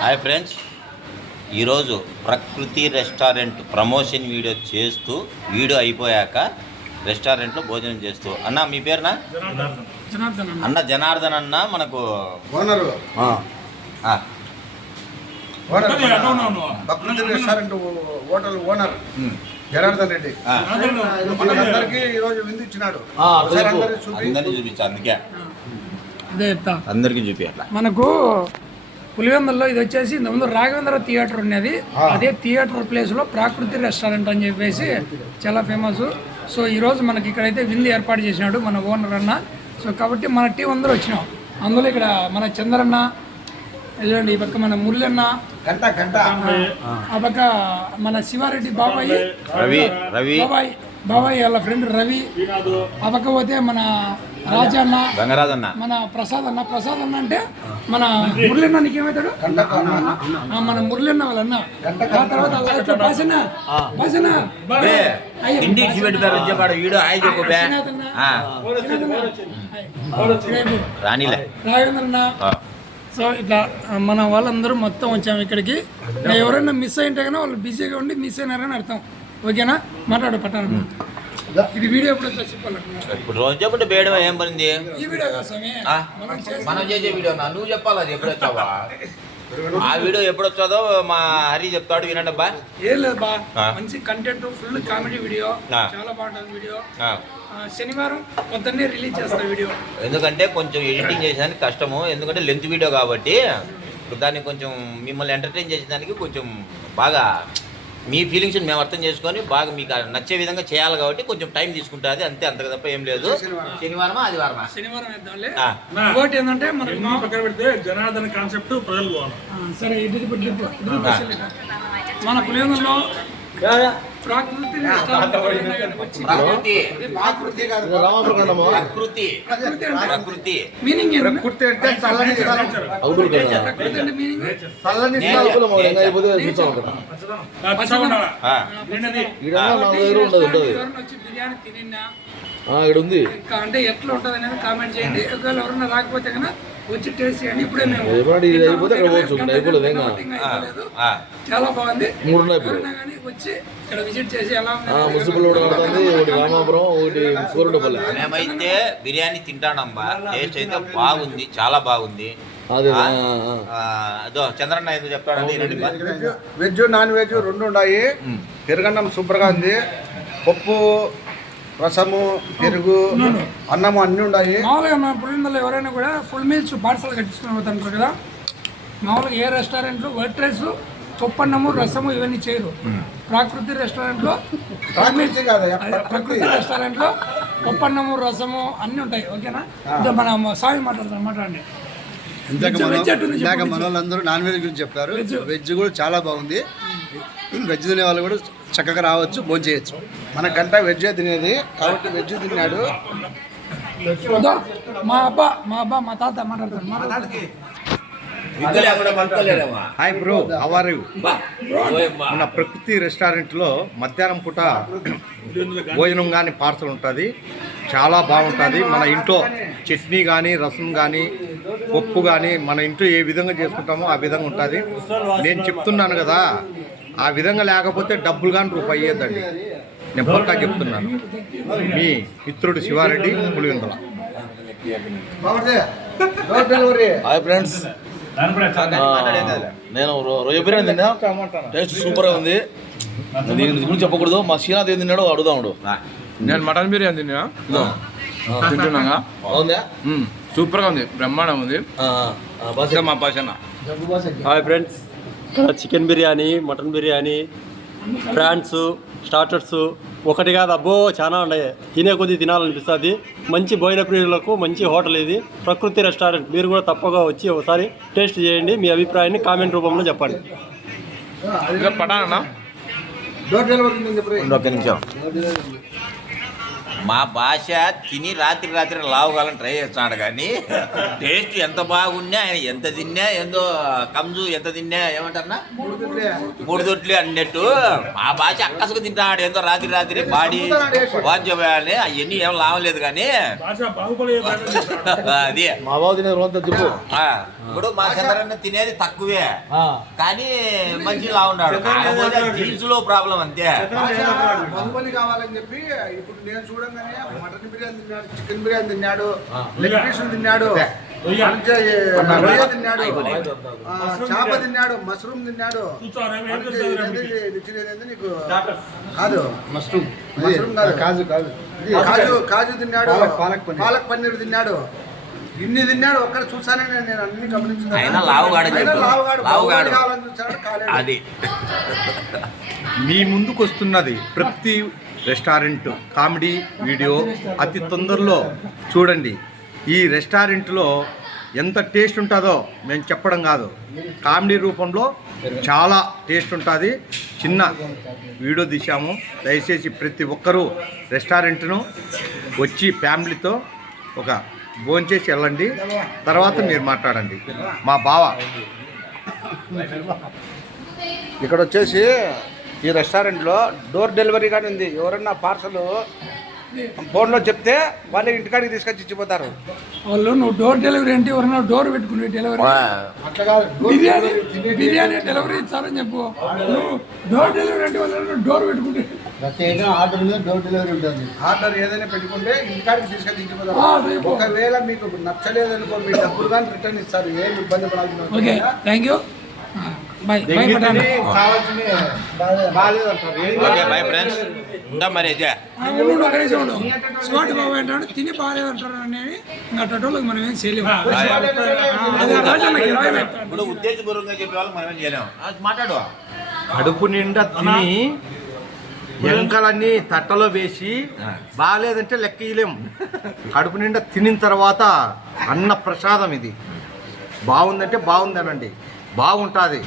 Hi friends, ఈరోజు ప్రకృతి restaurant promotion video చేస్తూ వీడియో అయిపోయాక రెస్టారెంట్లో భోజనం చేస్తూ అన్న మీ పేరునా అన్న జనార్దన్ అన్న మనకు ఓనరు ఆ, ప్రకృతి restaurant hotel owner Janardhan Reddy ఆ. అందరికీ ఈరోజు విందు ఇచ్చినాడు. అందరినీ చూపించు, అందుకే అదే చెప్తా. అందరికీ చూపించాల. మనకు పులివెందుల్లో ఇది వచ్చేసి ఇంతకుముందు రాఘవేంద్ర థియేటర్ ఉన్నది. అదే థియేటర్ ప్లేస్లో ప్రాకృతి రెస్టారెంట్ అని చెప్పేసి చాలా ఫేమస్. సో ఈరోజు మనకి ఇక్కడైతే విందు ఏర్పాటు చేసినాడు మన ఓనర్ అన్న. సో కాబట్టి మన టీం అందరూ వచ్చినాం. అందులో ఇక్కడ మన చంద్రన్న, ఇదండి ఈ పక్క మన మురళన్న, గంట ఆ పక్క మన శివారెడ్డి బాబాయ్, రవి రవి బాబాయ్ వాళ్ళ ఫ్రెండ్ రవి, ఆ పక్క పోతే మన రాజన్న, రంగరాజన్న, మన ప్రసాద్ అన్న అంటే మన మురళన్న. నీకేమవుతాడు? మన మురళన్న వాళ్ళన్న. ఆ తర్వాత భాషన ఇంటికి పెట్టారు చెప్పాడు వీడు ఆయన చెప్పు రాణిలే రాఘవేంద్రన్న. సో ఇట్లా మన వాళ్ళందరూ మొత్తం వచ్చాము ఇక్కడికి. ఎవరైనా మిస్ అయింటే కానీ వాళ్ళు బిజీగా ఉండి మిస్ అయినారని అర్థం. ఓకేనా? మాట్లాడు పట్టాను. ఇది వీడియో ఎప్పుడు వచ్చా చెప్పాలి. ఇప్పుడు రోజు చెప్పుంటే బేయడం ఏం పడింది? ఈ వీడియో కదా స్వామి మనం చేసే వీడియో నువ్వు చెప్పాలి. అది ఎప్పుడు వచ్చావా? ఆ వీడియో ఎప్పుడు వచ్చాదో మా హరి చెప్తాడు, వినండి అబ్బా. ఏం లేదు బా, మంచి కంటెంట్, ఫుల్ కామెడీ వీడియో, చాలా బాగుంటుంది వీడియో. శనివారం పొద్దున్నే రిలీజ్ చేస్తా వీడియో. ఎందుకంటే కొంచెం ఎడిటింగ్ చేసేదానికి కష్టము, ఎందుకంటే లెంత్ వీడియో కాబట్టి దాన్ని కొంచెం మిమ్మల్ని ఎంటర్టైన్ చేసేదానికి కొంచెం బాగా మీ ఫీలింగ్స్ మేము అర్థం చేసుకొని బాగా మీకు నచ్చే విధంగా చేయాలి కాబట్టి కొంచెం టైం తీసుకుంటుంది అంతే, అంతకు తప్ప ఏం లేదు. శనివారం వేద్దాంలే. ఇంకోటి ఏంటంటే మనకి జనార్దన కాన్సెప్ట్ ప్రజలు పోవాలి. సరే ఇది మన పులివెందుల్లో ప్రాకృతి మీనింగ్ ప్రకృతి అంటే చల్లని స్థలం. చల్లని బిర్యానీ తినినా ఉంది అంటే ఎట్లా ఉంటుంది అనేది కామెంట్ చేయండి. ఒకవేళ ఎవరన్నా రాకపోతే కన్నా వచ్చి టేస్ట్ చేయండి. ఇప్పుడే మేము చాలా బాగుంది. కానీ వచ్చి ఇక్కడ విజిట్ చేసి ఎలా మేమైతే బిర్యానీ తింటానమ్మా. టేస్ట్ అయితే బాగుంది, చాలా బాగుంది. అదో చంద్రన్న ఏదో చెప్పాడండి. వెజ్ నాన్ వెజ్ రెండు ఉన్నాయి. పెరుగన్నం సూపర్గా ఉంది. పప్పు, రసము, పెరుగు, అన్నము అన్నీ ఉన్నాయి. మామూలుగా మన పులివెందులో ఎవరైనా కూడా ఫుల్ మీల్స్ పార్సల్ కట్టించుకుని పోతుంటారు కదా. మామూలుగా ఏ రెస్టారెంట్లో వైట్ రైస్, పప్పన్నము, రసము ఇవన్నీ చేయరు. ప్రకృతి రెస్టారెంట్లో పప్పన్నము, రసము అన్నీ ఉంటాయి. ఓకేనా? మన సాయి మాట్లాడండి. ఇందాక మన వాళ్ళందరూ నాన్ వెజ్ గురించి చెప్పారు. వెజ్ కూడా చాలా బాగుంది. వెజ్ తినే వాళ్ళు కూడా చక్కగా రావచ్చు, భోజనం చేయొచ్చు. మన గంట వెజ్ తినేది కాబట్టి వెజ్ తిన్నాడు. మా తాత మాట్లాడతాడు. Hi bro, how are you? మన ప్రకృతి రెస్టారెంట్లో మధ్యాహ్నం పూట భోజనం కానీ పార్సల్ ఉంటుంది. చాలా బాగుంటుంది. మన ఇంట్లో చట్నీ కానీ, రసం కానీ, పప్పు కానీ మన ఇంట్లో ఏ విధంగా చేసుకుంటామో ఆ విధంగా ఉంటుంది. నేను చెప్తున్నాను కదా, ఆ విధంగా లేకపోతే డబ్బులు కానీ రూపాయి అయ్యేదండి. నేను పక్కా చెప్తున్నాను. మీ మిత్రుడు శివారెడ్డి, పులివెందుల. హాయ్ ఫ్రెండ్స్, నేను రొయ్య బిర్యానీ తిన్నా. టేస్ట్ సూపర్గా ఉంది. దీని గురించి చెప్పకూడదు. మా శ్రీనాథ్ ఏం తిన్నాడో అడుగుదాముడు. నేను మటన్ బిర్యానీ తింటున్నాగా. అవుందా? సూపర్గా ఉంది, బ్రహ్మాండం ఉంది. మా భాషన్న. హాయ్ ఫ్రెండ్స్, ఇక్కడ chicken biryani, mutton biryani, prawns, starters ఒకటి కాదు అబ్బో చాలా ఉన్నాయి. తినే కొద్దీ తినాలనిపిస్తుంది. మంచి భోజన ప్రియులకు మంచి హోటల్ ఇది, ప్రకృతి రెస్టారెంట్. మీరు కూడా తప్పగా వచ్చి ఒకసారి టేస్ట్ చేయండి. మీ అభిప్రాయాన్ని కామెంట్ రూపంలో చెప్పండి. పటానా ఒక్క నిమిషం. మా భాష తిని రాత్రి లావుగాలని ట్రై చేస్తున్నాడు కానీ టేస్ట్ ఎంత బాగున్నా, ఆయన ఎంత తిన్నా ఏందో కంజు ఎంత తిన్నా ఏమంటారన్నా 3 దొడ్లు అన్నట్టు మా భాష అక్కసుకు తింటాడు. ఏందో రాత్రి బాడీ వాద్యని అవన్నీ ఏం లావలేదు కానీ అది మా బాబు తినే ఇప్పుడు మా చంద్రన్న తినేది తక్కువే కానీ మంచి లా ఉన్నాడు, కాకపోతే జీన్స్ లో ప్రాబ్లం అంతే. బాహుబలి కావాలని చెప్పి ఇప్పుడు నేను చూడంగానే మటన్ బిర్యానీ తిన్నాడు, చికెన్ బిర్యానీ తిన్నాడు, లెగ్ పీసులు తిన్నాడు, రొయ్య తిన్నాడు, చేప తిన్నాడు, మష్రూమ్ తిన్నాడు. నీకు కాదు మష్రూమ్ కాదు కాజు తిన్నాడు, పాలక్ పన్నీర్ తిన్నాడు. ఇన్ని తిన్నాడు, ఒక్కడ చూసానే నేను అన్ని గమనించాను. అయినా లావుగాడు కావాలని చూసాడు కాలేదు. అది మీ ముందుకు వస్తున్నది ప్రకృతి రెస్టారెంట్ కామెడీ వీడియో. అతి తొందరలో చూడండి. ఈ రెస్టారెంట్లో ఎంత టేస్ట్ ఉంటుందో మేము చెప్పడం కాదు, కామెడీ రూపంలో చాలా టేస్ట్ ఉంటుంది. చిన్న వీడియో తీసాము. దయచేసి ప్రతి ఒక్కరూ రెస్టారెంట్ను వచ్చి ఫ్యామిలీతో ఒక భోంచేసి వెళ్ళండి, తర్వాత మీరు మాట్లాడండి. మా బావ ఇక్కడ వచ్చేసి ఈ రెస్టారెంట్లో డోర్ డెలివరీ కానీ ఉంది. ఎవరన్నా పార్సల్ ఫోన్లో చెప్తే వాళ్ళు ఇంటికాడికి తీసుకొచ్చి ఇచ్చిపోతారు. వాళ్ళు నువ్వు డోర్ డెలివరీ అంటే ఎవరైనా డోర్ పెట్టుకునే డెలివరీ, బిర్యానీ డెలివరీ ఇచ్చారని చెప్పు. నువ్వు డోర్ డెలివరీ అంటే వాళ్ళు డోర్ పెట్టుకుంటే ఆర్డర్ మీద డోర్ డెలివరీ ఉంటుంది. ఆర్డర్ ఏదైనా పెట్టుకుంటే ఇంటికాడికి తీసుకొచ్చి ఇచ్చిపోతారు. ఒకవేళ మీకు నచ్చలేదనుకో మీ డబ్బులు కానీ రిటర్న్ ఇస్తారు. ఏం ఇబ్బంది పడాల్సిన. Okay, thank you, bye. Okay bye friends, ఉంటాం మరి అయితే. స్మార్ట్ బాబు అంటాడు తిని బాగాలేదు అంటారు అనేది అట్టోళ్ళకి మనం ఏం చేయలేము. ఇప్పుడు ఉద్దేశపూర్వకంగా చెప్పే వాళ్ళకి మనం ఏం చేయలేము. మాట్లాడు. కడుపు నిండా తిని ఎంకలన్నీ తట్టలో వేసి బాగాలేదంటే లెక్క ఇయ్యలేము. కడుపు నిండా తినిన తర్వాత అన్న ప్రసాదం ఇది. బాగుందంటే బాగుందనండి, బాగుంటుంది.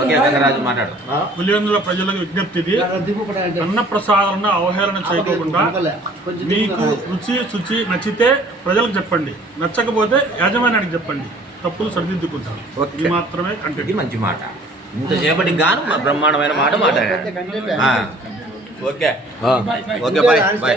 ఓకే గంగరాజు మాట్లాడు. పులివెందుల ప్రజలకు విజ్ఞప్తి ఇది, అన్న ప్రసాదాలను అవహేళన చేయకుండా మీకు రుచి శుచి నచ్చితే ప్రజలకు చెప్పండి, నచ్చకపోతే యాజమాన్యానికి చెప్పండి, తప్పులు సరిదిద్దుకుంటారు. ఇది మాత్రమే కంటెంట్. ఇది మంచి మాట. ఇంతసేపటికి గాను బ్రహ్మాండమైన మాట మాట్లాడారు. Okay okay bye bye.